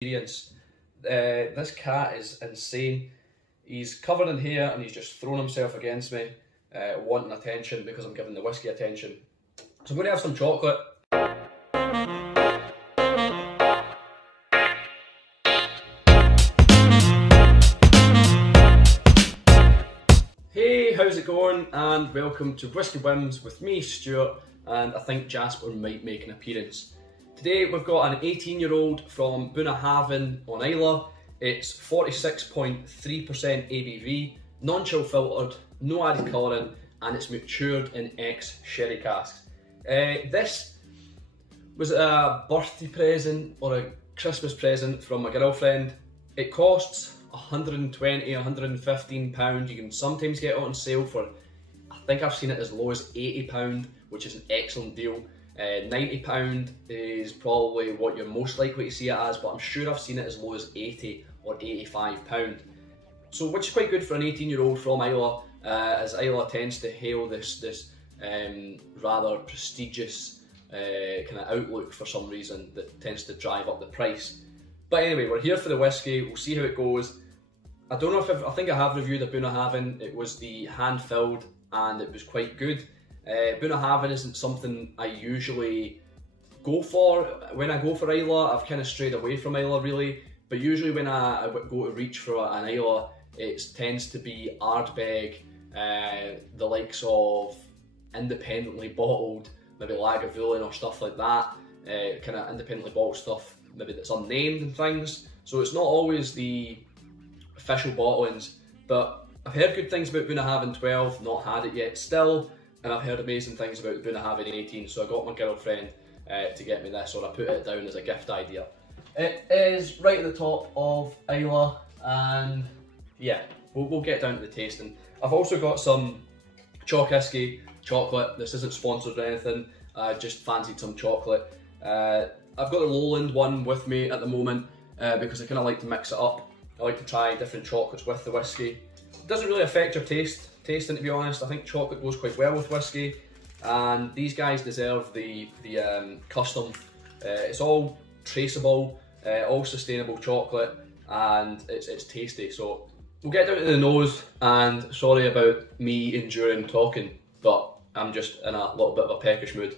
experience. This cat is insane. He's covered in hair and he's just thrown himself against me, wanting attention because I'm giving the whiskey attention. So I'm going to have some chocolate. Hey, how's it going? And welcome to Whisky Whims with me, Stuart, and I think Jasper might make an appearance. Today we've got an 18-year-old from Bunnahabhain on Islay. It's 46.3% ABV, non-chill filtered, no added colouring, and it's matured in ex-sherry casks. This was a birthday present or a Christmas present from my girlfriend. It costs £120, £115. You can sometimes get it on sale for, I think I've seen it as low as £80, which is an excellent deal. £90 is probably what you're most likely to see it as, but I'm sure I've seen it as low as £80 or £85. So, which is quite good for an 18-year-old from Islay, as Islay tends to hail this rather prestigious kind of outlook for some reason that tends to drive up the price. But anyway, we're here for the whiskey. We'll see how it goes. I don't know if I think I have reviewed a Bunnahabhain. It was the hand filled and it was quite good. Bunnahabhain isn't something I usually go for. When I go for Islay, I've kind of strayed away from Islay really. But usually when I go to reach for an Islay, it tends to be Ardbeg, the likes of independently bottled, maybe Lagavulin or stuff like that. Kind of independently bottled stuff, maybe that's unnamed and things. So it's not always the official bottlings, but I've heard good things about Bunnahabhain 12, not had it yet still, and I've heard amazing things about Bunnahabhain 18, so I got my girlfriend to get me this, or I put it down as a gift idea. It is right at the top of Islay, and yeah, we'll get down to the tasting. I've also got some Chalkisky chocolate. This isn't sponsored or anything, I just fancied some chocolate. I've got the Lowland one with me at the moment because I kind of like to mix it up. I like to try different chocolates with the whiskey. It doesn't really affect your tasting, to be honest. I think chocolate goes quite well with whiskey, and these guys deserve the custom. It's all traceable, all sustainable chocolate, and it's tasty. So we'll get down to the nose, and sorry about me enduring talking, but I'm just in a little bit of a peckish mood.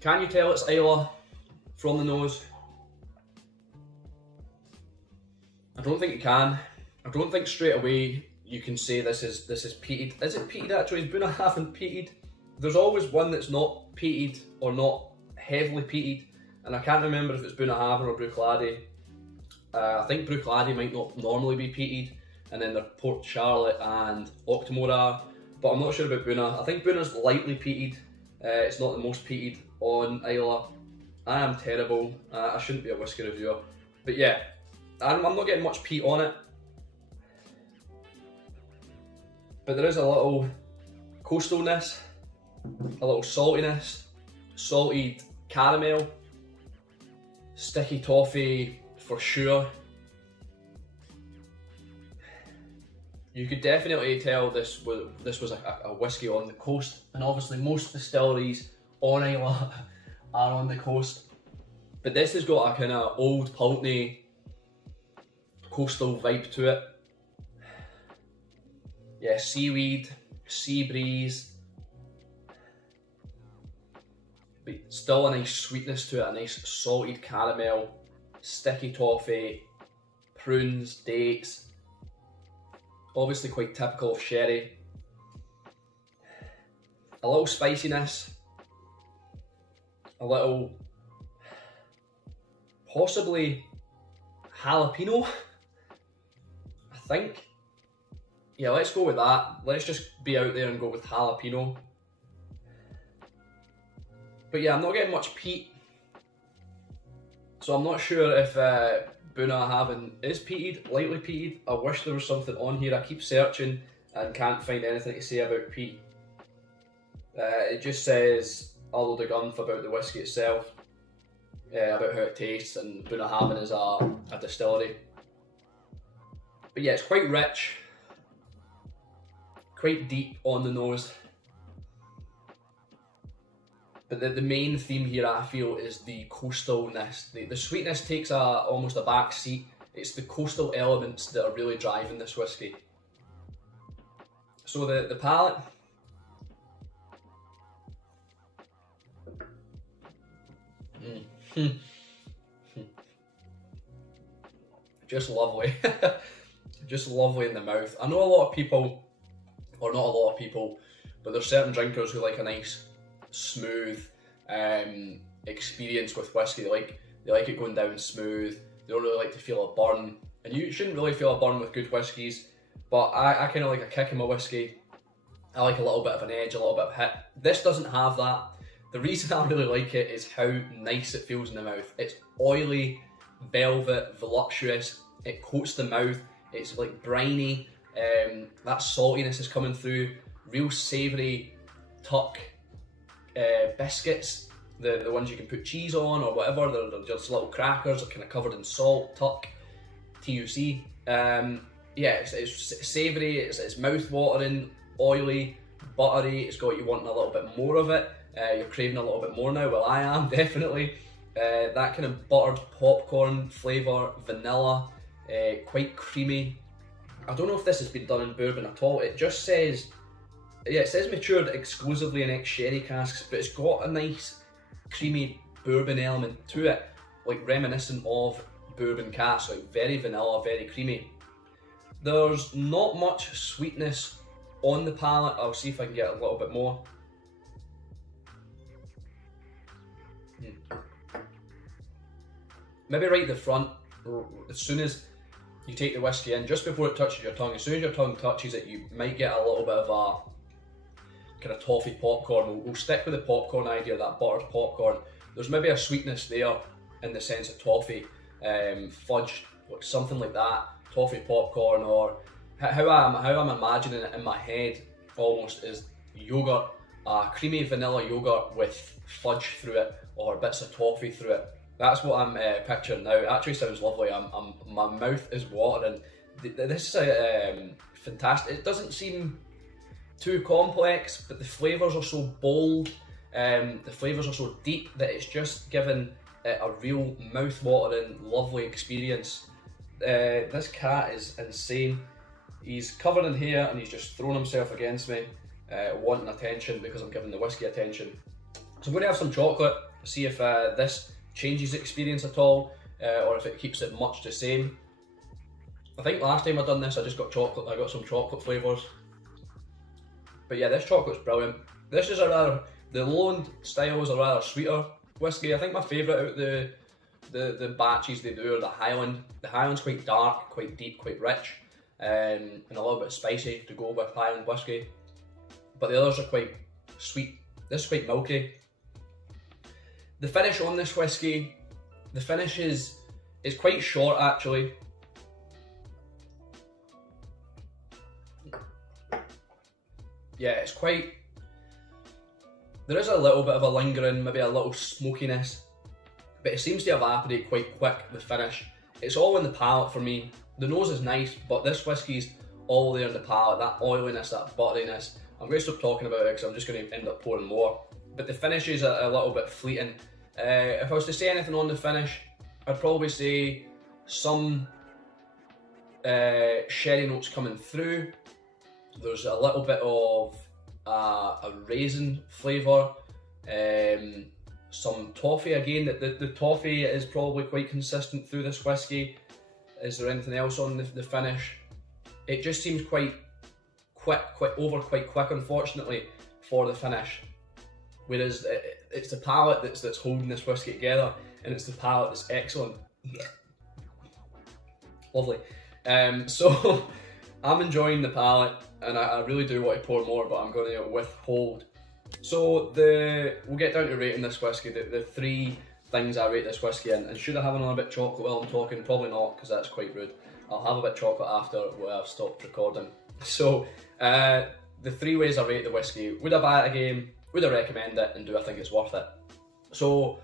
Can you tell it's Islay from the nose? I don't think you can. I don't think straight away you can say this is peated. Is it peated actually? Is Bunnahabhain peated? There's always one that's not peated or not heavily peated, and I can't remember if it's Bunnahabhain or Bruichladdich. I think Bruichladdich might not normally be peated, and then they're Port Charlotte and Octomore are, but I'm not sure about Bunna. I think Bunna's lightly peated. It's not the most peated on Islay. I am terrible. I shouldn't be a whiskey reviewer, but yeah, I'm not getting much peat on it. But there is a little coastalness, a little saltiness, salted caramel, sticky toffee for sure. You could definitely tell this was a whiskey on the coast, and obviously most distilleries on Islay are on the coast. But this has got a kind of old Palate coastal vibe to it. Yeah, seaweed, sea breeze, but still a nice sweetness to it, a nice salted caramel, sticky toffee, prunes, dates. Obviously quite typical of sherry. A little spiciness, a little possibly jalapeno, I think. Yeah, let's go with that. Let's just be out there and go with jalapeno. But yeah, I'm not getting much peat, so I'm not sure if Bunnahabhain is peated, lightly peated. I wish there was something on here. I keep searching and can't find anything to say about peat. It just says a load of gumph about the whiskey itself, about how it tastes, and Bunnahabhain is a distillery. But yeah, it's quite rich, quite deep on the nose. But the main theme here, I feel, is the coastalness. The sweetness takes almost a back seat. It's the coastal elements that are really driving this whiskey. So the palate. Just lovely. Just lovely in the mouth. I know a lot of people, or not a lot of people, but there's certain drinkers who like a nice, smooth experience with whiskey. They like it going down smooth. They don't really like to feel a burn, and you shouldn't really feel a burn with good whiskies. But I kind of like a kick in my whiskey. I like a little bit of an edge, a little bit of hit. This doesn't have that. The reason I really like it is how nice it feels in the mouth. It's oily, velvet, voluptuous. It coats the mouth. It's like briny. That saltiness is coming through. Real savoury tuck biscuits. The ones you can put cheese on or whatever. They're just little crackers. They're kind of covered in salt. Tuck. TUC. Yeah, it's savoury. It's mouth-watering, oily, buttery. It's got you wanting a little bit more of it. You're craving a little bit more now. Well, I am, definitely. That kind of buttered popcorn flavour, vanilla, quite creamy. I don't know if this has been done in bourbon at all. It just says, yeah, it says matured exclusively in ex-sherry casks, but it's got a nice creamy bourbon element to it, like reminiscent of bourbon casks, like very vanilla, very creamy. There's not much sweetness on the palate. I'll see if I can get a little bit more. Maybe right at the front, as soon as you take the whiskey in, just before it touches your tongue, as soon as your tongue touches it, you might get a little bit of a kind of toffee popcorn. We'll stick with the popcorn idea, that buttered popcorn. There's maybe a sweetness there in the sense of toffee, fudge, like something like that, toffee popcorn, or how I'm imagining it in my head almost is yogurt, creamy vanilla yogurt with fudge through it, or bits of toffee through it. That's what I'm picturing now. It actually sounds lovely. My mouth is watering. This is fantastic. It doesn't seem too complex, but the flavours are so bold. The flavours are so deep that it's just given it a real mouth-watering, lovely experience. This cat is insane. He's covered in hair and he's just thrown himself against me, wanting attention because I'm giving the whiskey attention. So I'm going to have some chocolate, see if this changes the experience at all, or if it keeps it much the same. I think last time I done this I just got chocolate, I got some chocolate flavours. But yeah, this chocolate's brilliant. This is the Lowland style is a rather sweeter whiskey. I think my favourite out of the batches they do are the Highland. The Highland's quite dark, quite deep, quite rich, and a little bit spicy to go with Highland whiskey. But the others are quite sweet. This is quite milky. The finish on this whiskey, the finish is quite short actually. Yeah, it's quite, there is a little bit of a lingering, maybe a little smokiness, but it seems to evaporate quite quick, the finish. It's all in the palate for me. The nose is nice, but this whiskey's all there in the palate, that oiliness, that butteriness. I'm going to stop talking about it because I'm just going to end up pouring more. But the finish is a little bit fleeting. If I was to say anything on the finish, I'd probably say some sherry notes coming through. There's a little bit of a raisin flavour, some toffee again. The toffee is probably quite consistent through this whiskey. Is there anything else on the finish? It just seems quite quick, quite quick, unfortunately, for the finish. Whereas it's the palate that's holding this whiskey together, and it's the palate that's excellent. Lovely. So I'm enjoying the palate, and I really do want to pour more, but I'm going to withhold. So we'll get down to rating this whiskey. The three things I rate this whiskey in, and should I have another bit of chocolate while I'm talking? Probably not, because that's quite rude. I'll have a bit of chocolate after I've stopped recording. So the three ways I rate the whiskey: would I buy it again? Would I recommend it, and do I think it's worth it? So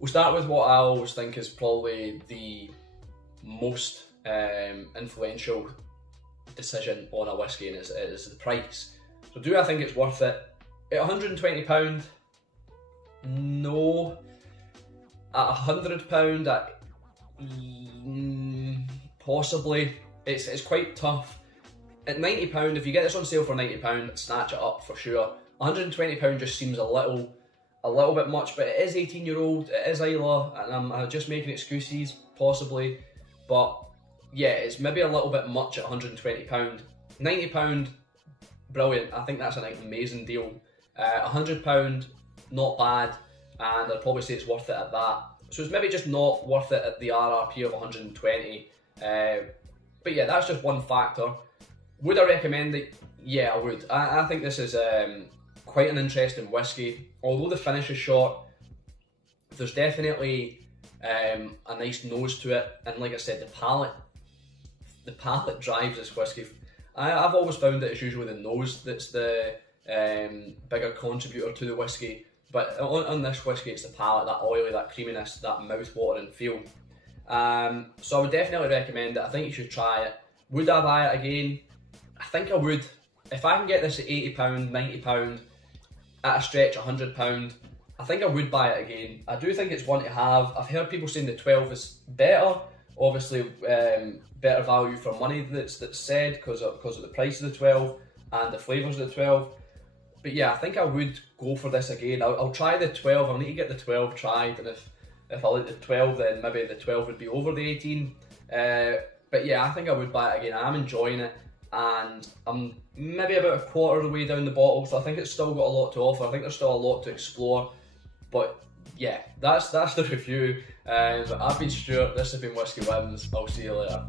we'll start with what I always think is probably the most influential decision on a whiskey, and it is the price. So do I think it's worth it? At £120, No. At £100, possibly. It's quite tough. At £90, if you get this on sale for £90, snatch it up for sure. £120 just seems a little bit much, but it is 18-year-old, it is Islay, and I'm just making excuses, possibly. But yeah, it's maybe a little bit much at £120. £90, brilliant. I think that's an amazing deal. £100, not bad, and I'd probably say it's worth it at that. So it's maybe just not worth it at the RRP of 120. But yeah, that's just one factor. Would I recommend it? Yeah, I would. I think this is quite an interesting whiskey. Although the finish is short, there's definitely a nice nose to it, and like I said, the palate drives this whiskey. I've always found that it's usually the nose that's the bigger contributor to the whiskey, but on this whiskey it's the palate, that oily, that creaminess, that mouth-watering feel. So I would definitely recommend it. I think you should try it. Would I buy it again? I think I would. If I can get this at £80, £90, at a stretch £100, I think I would buy it again. I do think it's one to have. I've heard people saying the 12 is better. Obviously, better value for money that's said because of the price of the 12 and the flavours of the 12. But yeah, I think I would go for this again. I'll try the 12. I'll need to get the 12 tried, and if I like the 12, then maybe the 12 would be over the 18. But yeah, I think I would buy it again. I'm enjoying it, and I'm maybe about a quarter of the way down the bottle, so I think it's still got a lot to offer. I think there's still a lot to explore. But yeah, that's the review. I've been Stuart, this has been Whisky Whims. I'll see you later.